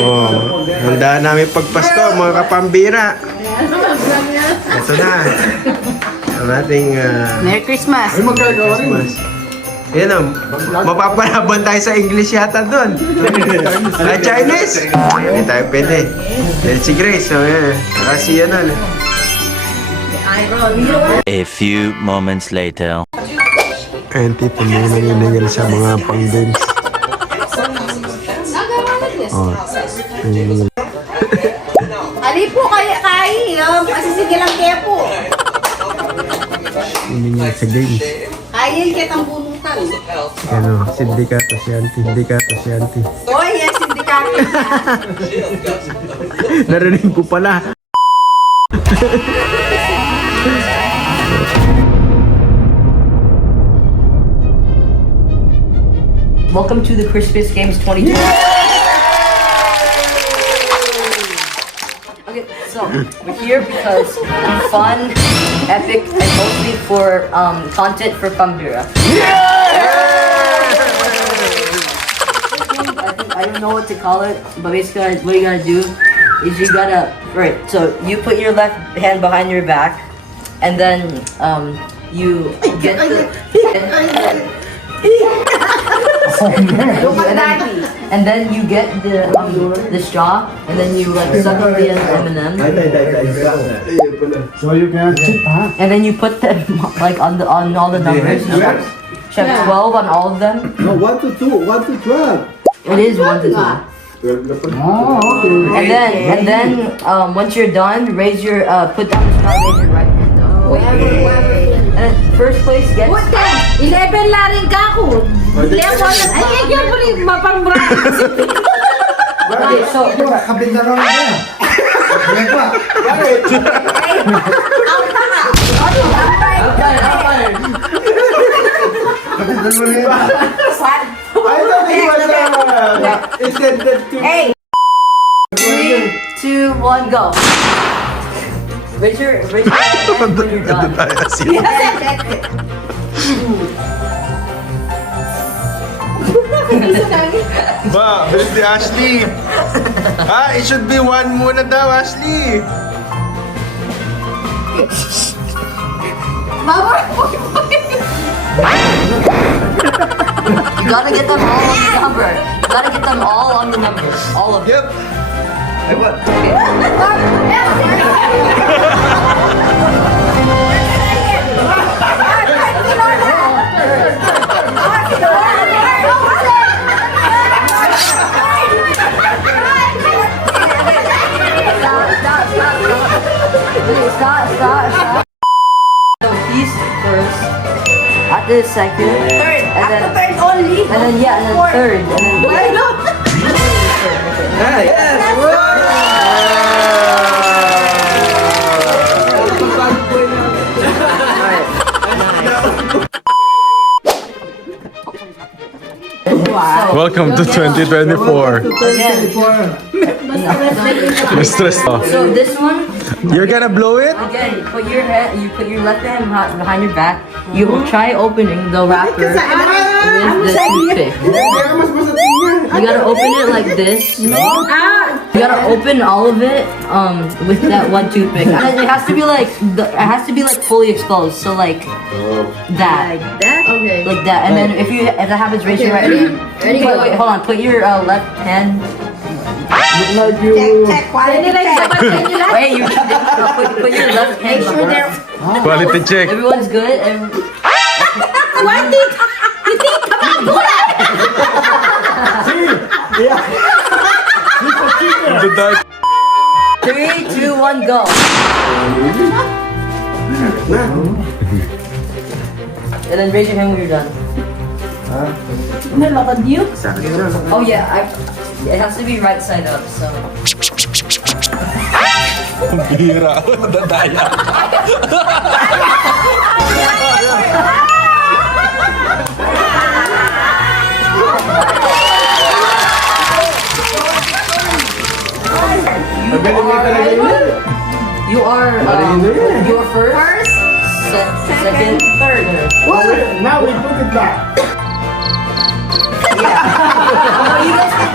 Oh, handaan namin pagpasko, mga kapambira. Ito na. Ang ating Merry Christmas! Christmas. Yan o, mapapalaban tayo sa English yata doon. Chinese? Hindi tayo pwede. Then si Grace, so yan. Saka si ano. A few moments later. Ayun, tito mo nanginigil sa mga pang-games. Oh, Ali po kayo masisige lang kayo po. nanginigil sa games. Kaya kitang bunutan. Ano, sindikato si auntie, sindikato si auntie. Oh, yes, hindi ka. Narinig ko pala. Welcome to the Christmas Games 22. Okay, so we're here because we're fun, epic, and mostly for content for Pambira. I don't know what to call it, but basically what you gotta do is you gotta, right, so you put your left hand behind your back, and then you get the... And then you get the straw, and then you like suck up the M&M. So you can chip, huh? And then you put them like on all the numbers. You should have 12 on all of them. No, 1 to 2, 1 to 12. It is 1 to 2. Oh, okay. And then once you're done, raise your put down the straw, raise your right hand up. And then first place gets. 11 la rin ka ako. 11. Ay, yan po rin mapang-brand. Okay, so Kapit na rin yan. Yan pa. Kapit na rin yan. I thought it was intended to... Hey! 3, 2, 1, go. Raise your hand when you're done. Ba, bilis ni Ashley. It should be 1 muna daw, Ashley. You gotta get them all on the number. You gotta get them all on the number. All of them. Yep. Stop. So he's first. At the second. Third. And then, After third only. and then yeah, and then third. And then Why not? Welcome to 2024. again. Mistress. So this one, You're gonna blow it? again, you put your left hand behind your back. You will try opening the wrapper with the toothpick. You gotta open it like this. You gotta open all of it with that one toothpick. And it has to be like fully exposed. So like that. Okay. Like that. And then if that happens, raise your right hand. Ready? Wait, hold on. Put your left hand. Check. Quality check. Wait, you put your left hand. Make sure they're... Quality check. Everyone's good. What did you think about that? 3, 2, 1, go. And then raise your hand when you're done. Oh yeah, it has to be right side up. So. Bira. Dadaya. You are first, second, third. Now we put it back. Yeah. You guys can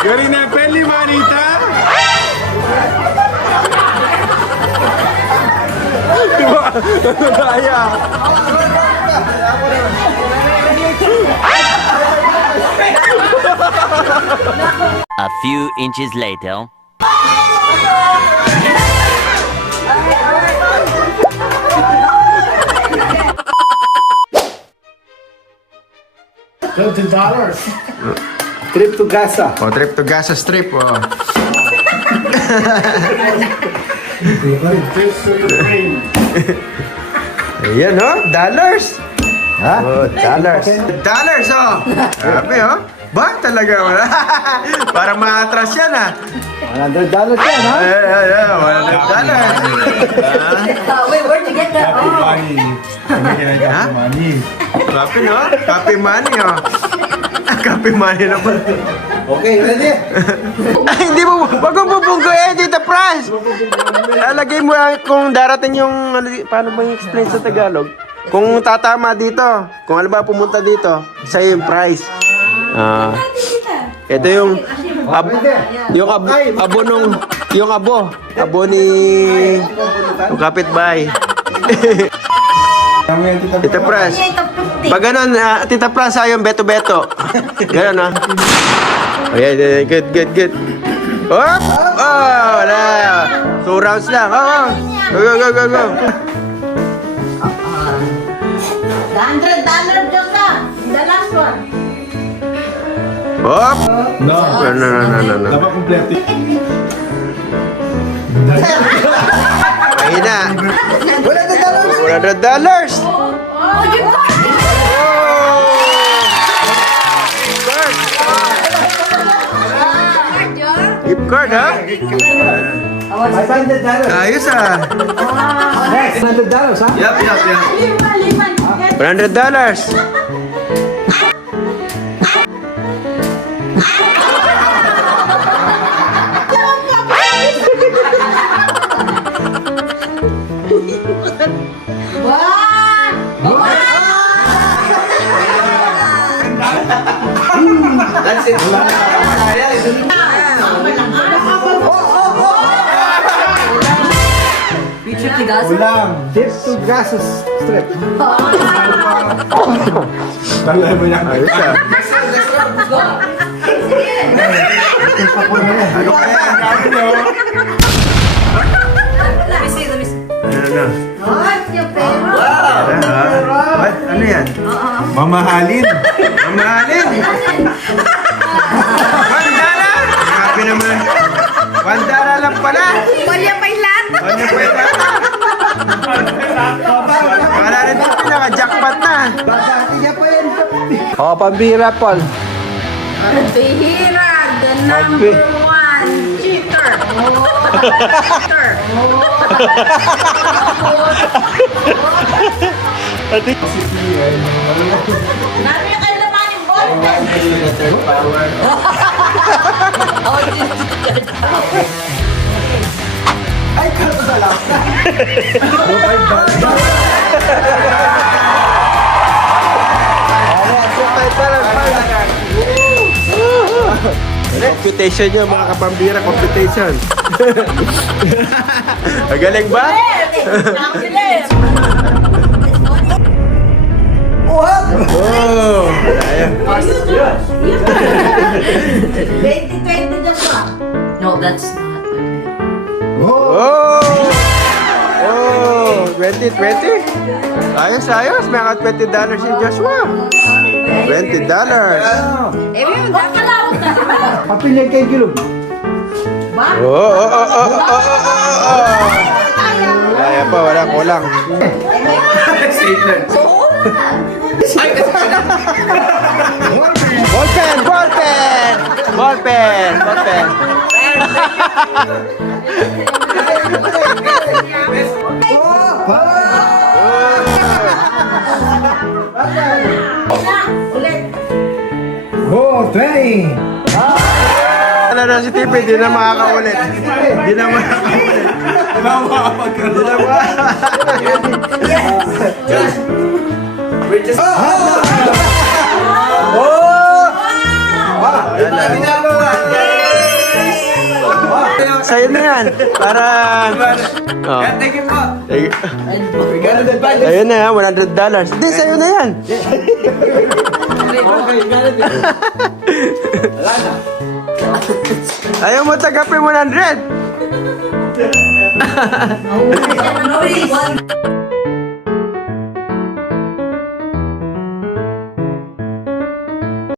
Galing na peli, manita. Diba? Kaya. A few inches later. $20. Trip to Gaza. O, trip to Gaza Strip, oh. Trip to Ukraine. Ayan, oh. Dollars. Ha? Oh, dollars. Dollars, oh. Grabe, oh. Ba, talaga, wala. Para ma-atras yan, ha. $100 yan, ha? $100. Wait, where'd you get that? Oh. Ha? Grabe, no? Copy money, oh. Copy money na ba? Okay, ready? Ay, hindi mo, wag mong bubunggoy, Tita Franz. Lagay mo kung darating yung, paano ba yung explain sa Tagalog? Kung tatama dito, kung ano ba pumunta dito, sa'yo yung price. Ito yung, abo ni, yung kapitbahay. Tita Franz. Pag ganun, Tita Franz, yung beto-beto. Ganun, ha? Okay, good. Hop! Oh, wala. 2 rounds lang. Oh, go. $100 just the last one. Hop! No. No. Dapat kompleto. Mahina. $100. Oh, you got it. Gift card, ha? $500. Ayos, ah. Next, $100, ha? Liman. $100. We trip to Gaza? Ulam. Trip to Gaza Strip. Tanggalin mo yan. Ayos, ah. Ano kaya? Let me see. Ano? What's your favorite? What? Ano yan? Mamahalin. Mamahalin! $1! Grabe naman. $1 lang pala. Wala pa ilan? Ano pa yung lata? Wala rin ito pinaka-jackpot na. Bakatiya pa yan. O, pambira, Paul. Bihira, the number one cheater. Cheater. Nabi na kayo naman yung ballpen. Ay, kalo sa lasa. Computation nyo, mga kapambira, computation. Magaling ba? Oh! Ayan. 2020 just one. No, that's not. Oh! Oh! 2020? Ayos. May $20 si Joshua. $20. Kalawot na diba? Papinig kay Gilog. Oh. Kaya pa, wala kulang. Ballpen. Ulit. Oh, 20. Ano na si Tipi, di na makakaulit. Di na makakaulit. Di na makakaulit. Oh! sa'yo na yan. Para... Oh. Thank you po. Thank you. Regalo del Padre. Ayun na yan, $100. Hindi, sa'yo na yan. Okay, regalo din. Wala na. Ayaw mo tagapin $100. Nobody wants